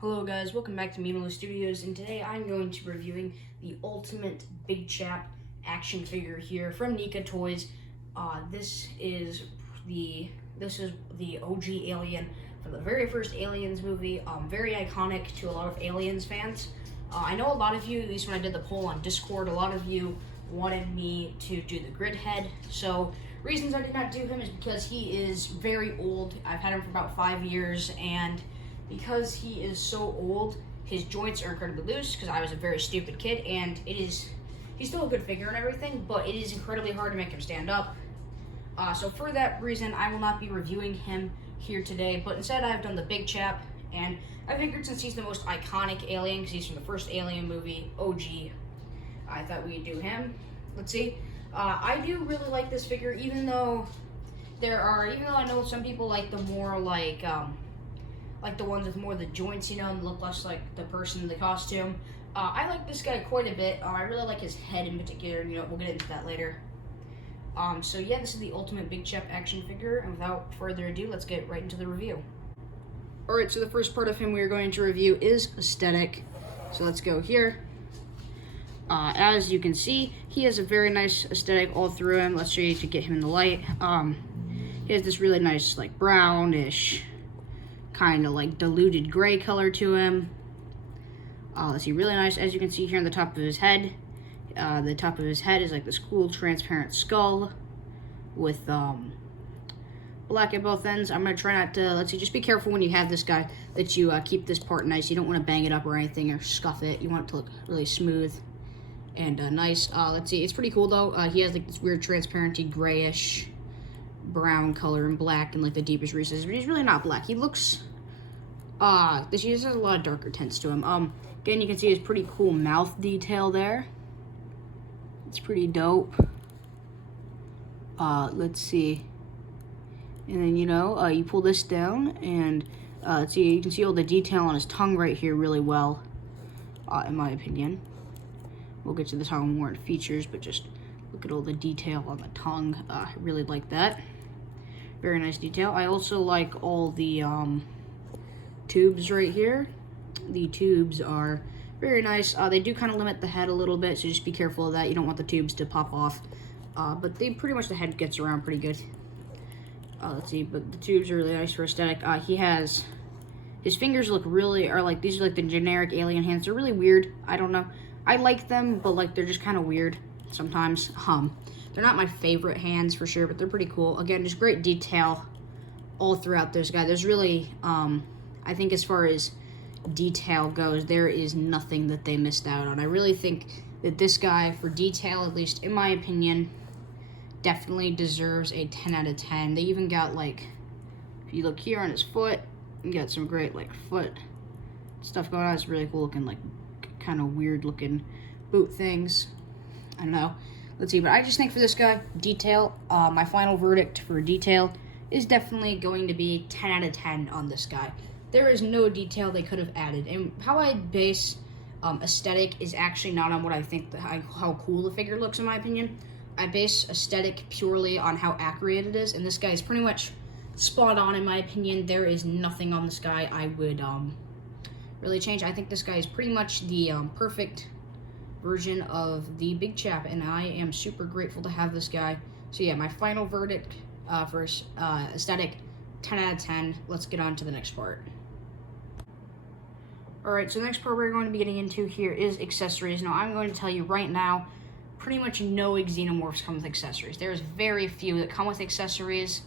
Hello guys, welcome back to Mimo Studios, and today I'm going to be reviewing the ultimate Big Chap action figure here from Nika Toys. This is the OG alien from the very first Aliens movie. Very iconic to a lot of Aliens fans. I know a lot of you, at least when I did the poll on Discord, a lot of you wanted me to do the grid head. So reasons I did not do him is because he is very old. I've had him for about 5 years, and because he is so old, his joints are incredibly loose, because I was a very stupid kid, and he's still a good figure and everything, but it is incredibly hard to make him stand up. So for that reason, I will not be reviewing him here today, but instead I've done the Big Chap, and I figured since he's the most iconic alien, because he's from the first Alien movie, OG, I thought we'd do him. Let's see. I do really like this figure, even though I know some people like the more like the ones with more of the joints, and look less like the person in the costume. I like this guy quite a bit. I really like his head in particular, and we'll get into that later. So yeah, this is the ultimate Big Chap action figure, and without further ado, let's get right into the review. Alright, so the first part of him we are going to review is aesthetic. So let's go here. As you can see, he has a very nice aesthetic all through him. Let's show you to get him in the light. He has this really nice, like, brownish, kind of like diluted gray color to him. Let's see, really nice. As you can see here on the top of his head, the top of his head is like this cool transparent skull with black at both ends. I'm gonna try not to, let's see, just be careful when you have this guy that you keep this part nice. You don't want to bang it up or anything or scuff it. You want it to look really smooth and nice. Let's see, it's pretty cool though. He has like this weird transparency grayish brown color and black and like the deepest recesses, but he's really not black. He looks this has a lot of darker tints to him. Again, you can see his pretty cool mouth detail there. It's pretty dope. Let's see. And then, you pull this down, and let's see, you can see all the detail on his tongue right here really well, in my opinion. We'll get to the tongue more in features, but just look at all the detail on the tongue. I really like that. Very nice detail. I also like all the tubes right here. The tubes are very nice. They do kind of limit the head a little bit, so just be careful of that. You don't want the tubes to pop off. But the head gets around pretty good. Let's see, but the tubes are really nice for aesthetic. His fingers these are like the generic alien hands. They're really weird. I don't know. I like them, but like they're just kind of weird sometimes. They're not my favorite hands for sure, but they're pretty cool. Again, just great detail all throughout this guy. There's really, I think as far as detail goes, there is nothing that they missed out on. I really think that this guy, for detail, at least in my opinion, definitely deserves a 10 out of 10. They even got, like, if you look here on his foot, you got some great, like, foot stuff going on. It's really cool looking, like, kind of weird looking boot things. I don't know. Let's see, but I just think for this guy, detail, my final verdict for detail is definitely going to be 10 out of 10 on this guy. There is no detail they could have added. And how I base aesthetic is actually not on what I think, how cool the figure looks, in my opinion. I base aesthetic purely on how accurate it is, and this guy is pretty much spot on, in my opinion. There is nothing on this guy I would really change. I think this guy is pretty much the perfect version of the Big Chap, and I am super grateful to have this guy. So yeah, my final verdict for aesthetic, 10 out of 10. Let's get on to the next part. Alright, so the next part we're going to be getting into here is accessories. Now, I'm going to tell you right now, pretty much no Xenomorphs come with accessories. There's very few that come with accessories.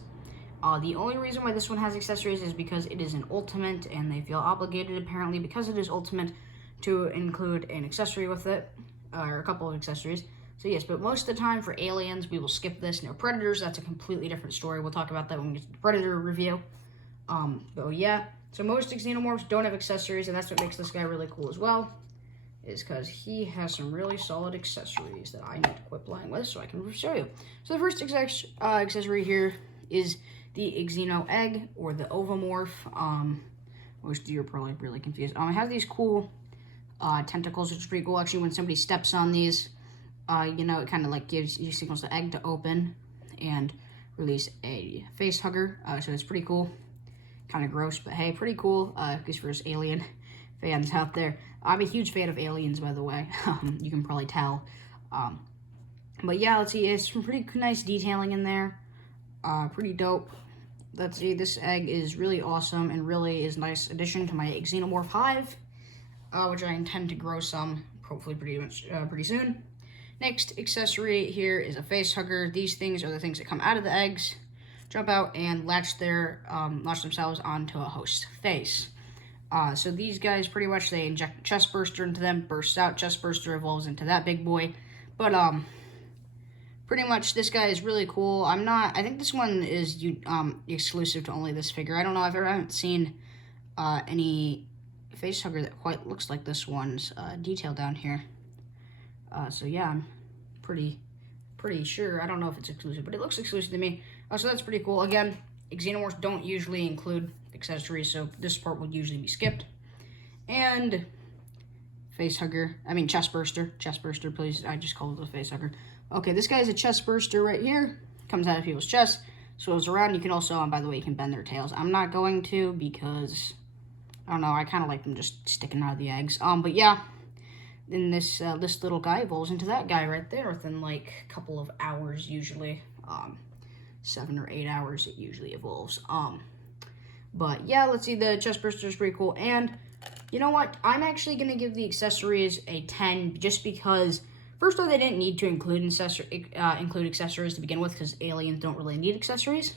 The only reason why this one has accessories is because it is an ultimate, and they feel obligated, apparently, because it is ultimate, to include an accessory with it, or a couple of accessories. So yes, but most of the time for aliens, we will skip this. Now, Predators, that's a completely different story. We'll talk about that when we get to the Predator review. But yeah, so most Xenomorphs don't have accessories, and that's what makes this guy really cool as well, is because he has some really solid accessories that I need to quit playing with so I can show you. So the first accessory here is the Xeno Egg, or the Ovomorph. Most of you are probably really confused. It has these cool tentacles, which is pretty cool. Actually, when somebody steps on these, it kind of like signals the egg to open and release a face hugger. So it's pretty cool. Kind of gross, but hey, pretty cool. At least for this alien. fans out there. I'm a huge fan of Aliens, by the way. You can probably tell. But yeah, let's see. It's some pretty nice detailing in there. Pretty dope. Let's see. This egg is really awesome and really is a nice addition to my Xenomorph Hive, which I intend to grow some, hopefully pretty soon. Next accessory here is a face hugger. These things are the things that come out of the eggs, jump out, and latch themselves onto a host's face. So these guys, pretty much, they inject chest burster into them, bursts out, chest burster evolves into that big boy. But pretty much this guy is really cool. I think this one is exclusive to only this figure. I don't know, I haven't seen any face hugger that quite looks like this one's detail down here. So yeah, I'm pretty sure. I don't know if it's exclusive, but it looks exclusive to me. So that's pretty cool. Again, Xenomorphs don't usually include accessories, so this part would usually be skipped. And chest burster, please. I just called it a face hugger. Okay, this guy is a chest burster right here. Comes out of people's chest, swirls around. You can also, by the way, you can bend their tails. I'm not going to because, I don't know, I kind of like them just sticking out of the eggs. But yeah, then this little guy evolves into that guy right there within like a couple of hours usually. 7 or 8 hours it usually evolves. But yeah, let's see, the chest burster is pretty cool. And you know what? I'm actually going to give the accessories a 10 just because, first of all, they didn't need to include accessories to begin with because aliens don't really need accessories.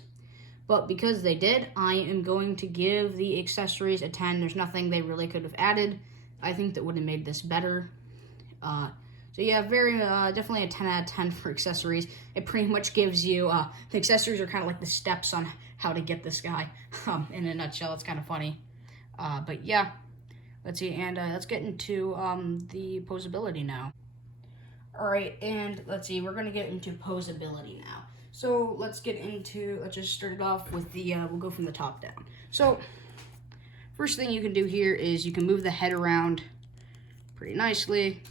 But because they did, I am going to give the accessories a 10. There's nothing they really could have added, I think, that would have made this better. So yeah, definitely a 10 out of 10 for accessories. It pretty much gives you, the accessories are kind of like the steps on how to get this guy, in a nutshell. It's kind of funny. But yeah, let's see, and let's get into the posability now. Alright, and let's see, we're going to get into posability now. So let's just start it off with we'll go from the top down. So, first thing you can do here is you can move the head around pretty nicely.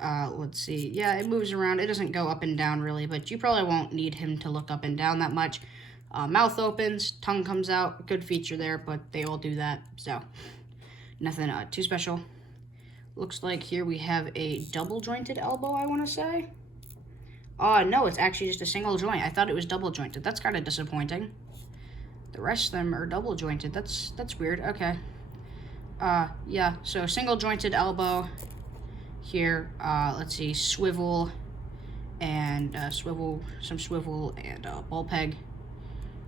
Let's see. Yeah, it moves around. It doesn't go up and down really, but you probably won't need him to look up and down that much. Mouth opens, tongue comes out. Good feature there, but they all do that, so nothing too special. Looks like here we have a double jointed elbow, I want to say. No, it's actually just a single joint. I thought it was double jointed. That's kind of disappointing. The rest of them are double jointed. That's weird. Okay. Yeah, so single jointed elbow here. Let's see, swivel and ball peg.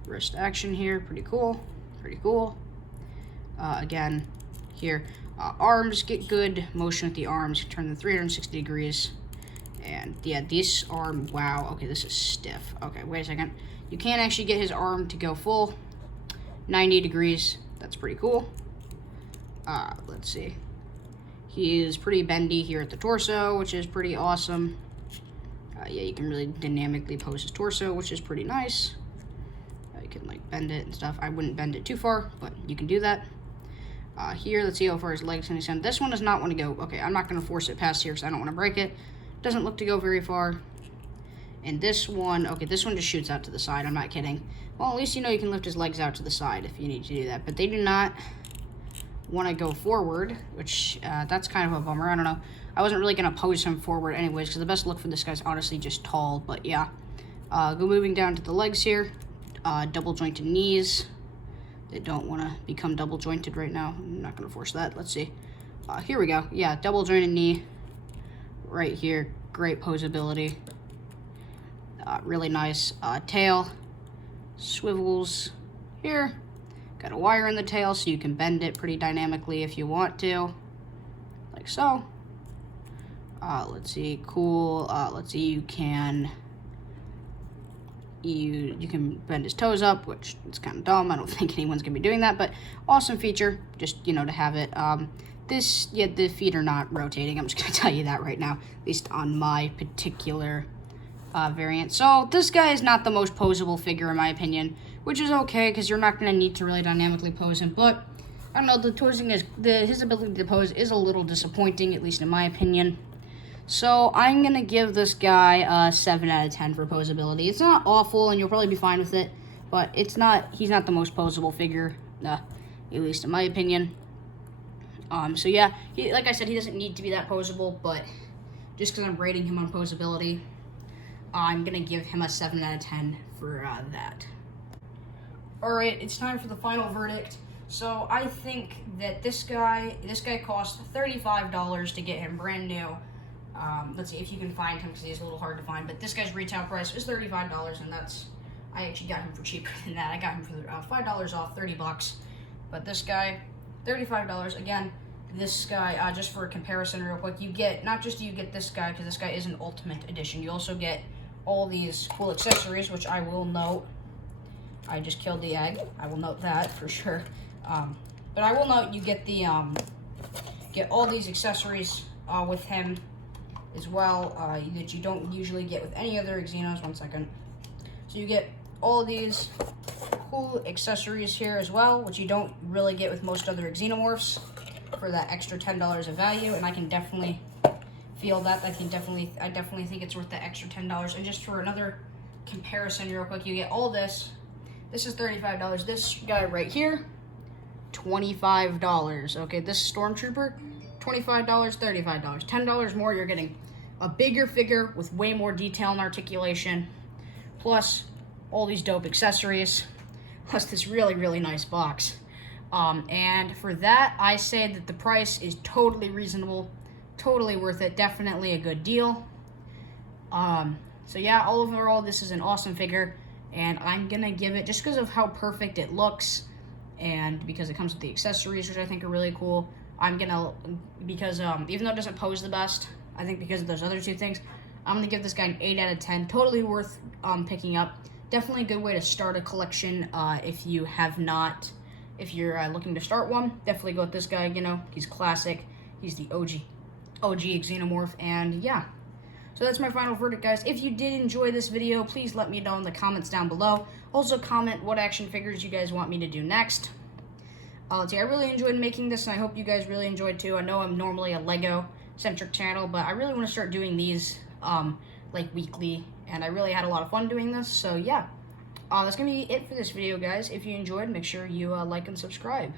Wrist action here, pretty cool. Again, here, arms, get good motion with the arms, turn them 360 degrees. And yeah, this arm, wow, okay, this is stiff. Okay, wait a second. You can't actually get his arm to go full 90 degrees. That's pretty cool. Let's see. He is pretty bendy here at the torso, which is pretty awesome. Yeah, you can really dynamically pose his torso, which is pretty nice. You can like bend it and stuff. I wouldn't bend it too far, but you can do that. Here, let's see how far his legs can extend. This one does not want to go. Okay, I'm not going to force it past here because I don't want to break it. Doesn't look to go very far. And this one, okay, this one just shoots out to the side. I'm not kidding. Well, at least you know you can lift his legs out to the side if you need to do that. But they do not want to go forward, which that's kind of a bummer. I don't know. I wasn't really going to pose him forward anyways because the best look for this guy's honestly just tall. But yeah, moving down to the legs here. Double jointed knees. They don't want to become double jointed right now. I'm not going to force that. Let's see. Here we go. Yeah, double jointed knee right here. Great posability. Really nice tail. Swivels here. Got a wire in the tail so you can bend it pretty dynamically if you want to. Like so. Let's see. Cool. Let's see. You can bend his toes up, which is kind of dumb. I don't think anyone's gonna be doing that, but awesome feature, just, you know, to have it. The feet are not rotating. I'm just gonna tell you that right now, at least on my particular variant. So this guy is not the most posable figure in my opinion, which is okay because you're not gonna need to really dynamically pose him. But I don't know, his ability to pose is a little disappointing, at least in my opinion. So I'm going to give this guy a 7 out of 10 for posability. It's not awful, and you'll probably be fine with it, but he's not the most posable figure, at least in my opinion. So yeah, like I said, he doesn't need to be that posable, but just because I'm rating him on posability, I'm gonna give him a 7 out of 10 for that. Alright, it's time for the final verdict. So I think that this guy cost $35 to get him brand new. Let's see if you can find him, because he's a little hard to find, but this guy's retail price is $35, and I actually got him for cheaper than that. I got him for $5 off, 30 bucks. But this guy, $35. Again, this guy, just for a comparison real quick, you get, not just do you get this guy, because this guy is an Ultimate Edition, you also get all these cool accessories, which I will note. I just killed the egg. I will note that for sure. But I will note you get the get all these accessories with him as well that you don't usually get with any other Xenos. 1 second. So you get all of these cool accessories here as well, which you don't really get with most other Xenomorphs, for that extra $10 of value. And I can definitely feel that. I definitely think it's worth the extra $10. And just for another comparison real quick, you get all this. This is $35. This guy right here, $25. Okay, this Stormtrooper, $25, $35. $10 more, you're getting a bigger figure with way more detail and articulation, plus all these dope accessories, plus this really, really nice box. And for that, I say that the price is totally reasonable, totally worth it, definitely a good deal. So yeah, overall, this is an awesome figure. And I'm gonna give it, just because of how perfect it looks, and because it comes with the accessories, which I think are really cool, even though it doesn't pose the best, I think because of those other two things, I'm gonna give this guy an 8 out of 10. Totally worth picking up. Definitely a good way to start a collection if you're looking to start one. Definitely go with this guy. You know, he's classic. He's the OG Xenomorph, and yeah. So that's my final verdict, guys. If you did enjoy this video, please let me know in the comments down below. Also, comment what action figures you guys want me to do next. Let's see, I really enjoyed making this, and I hope you guys really enjoyed too. I know I'm normally a Lego-centric channel, but I really want to start doing these like weekly, and I really had a lot of fun doing this. So yeah, that's gonna be it for this video, guys. If you enjoyed, make sure you like and subscribe.